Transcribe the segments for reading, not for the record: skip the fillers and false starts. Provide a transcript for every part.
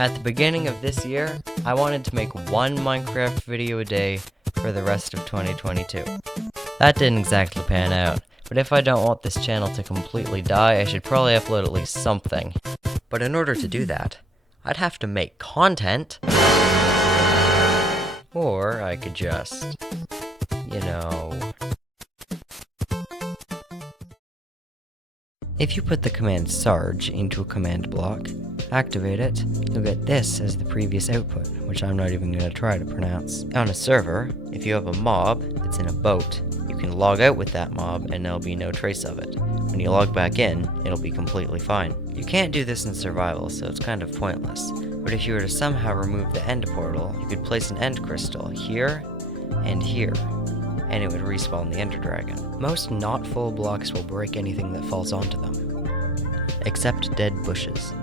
At the beginning of this year, I wanted to make one Minecraft video a day for the rest of 2022. That didn't exactly pan out, but if I don't want this channel to completely die, I should probably upload at least something. But in order to do that, I'd have to make content, or I could just, If you put the command sarge into a command block, activate it, you'll get this as the previous output, which I'm not even going to try to pronounce. On a server, if you have a mob that's in a boat, you can log out with that mob and there'll be no trace of it. When you log back in, it'll be completely fine. You can't do this in survival, so it's kind of pointless, but if you were to somehow remove the end portal, you could place an end crystal here and here, and it would respawn the Ender Dragon. Most not full blocks will break anything that falls onto them, except dead bushes.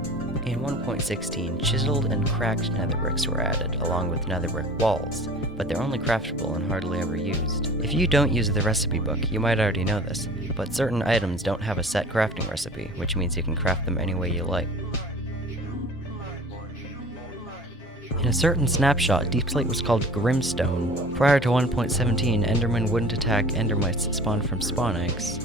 In 1.16, chiseled and cracked nether bricks were added, along with nether brick walls, but they're only craftable and hardly ever used. If you don't use the recipe book, you might already know this, but certain items don't have a set crafting recipe, which means you can craft them any way you like. In a certain snapshot, Deepslate was called Grimstone. Prior to 1.17, Endermen wouldn't attack Endermites that spawned from spawn eggs.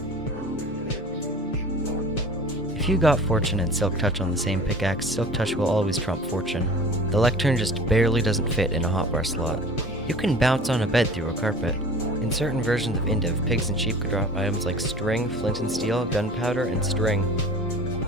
If you got Fortune and Silk Touch on the same pickaxe, Silk Touch will always trump Fortune. The Lectern just barely doesn't fit in a hotbar slot. You can bounce on a bed through a carpet. In certain versions of Indiv, pigs and sheep could drop items like string, flint and steel, gunpowder, and string.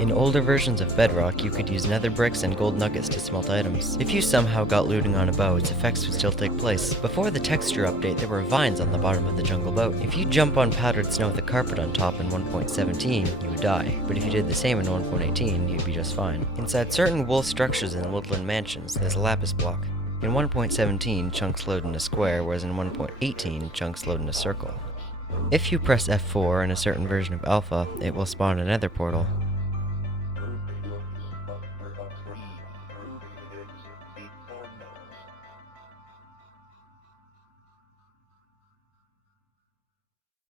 In older versions of Bedrock, you could use nether bricks and gold nuggets to smelt items. If you somehow got looting on a bow, its effects would still take place. Before the texture update, there were vines on the bottom of the jungle boat. If you jump on powdered snow with a carpet on top in 1.17, you would die. But if you did the same in 1.18, you'd be just fine. Inside certain wool structures in woodland mansions, there's a lapis block. In 1.17, chunks load in a square, whereas in 1.18, chunks load in a circle. If you press F4 in a certain version of Alpha, it will spawn a nether portal.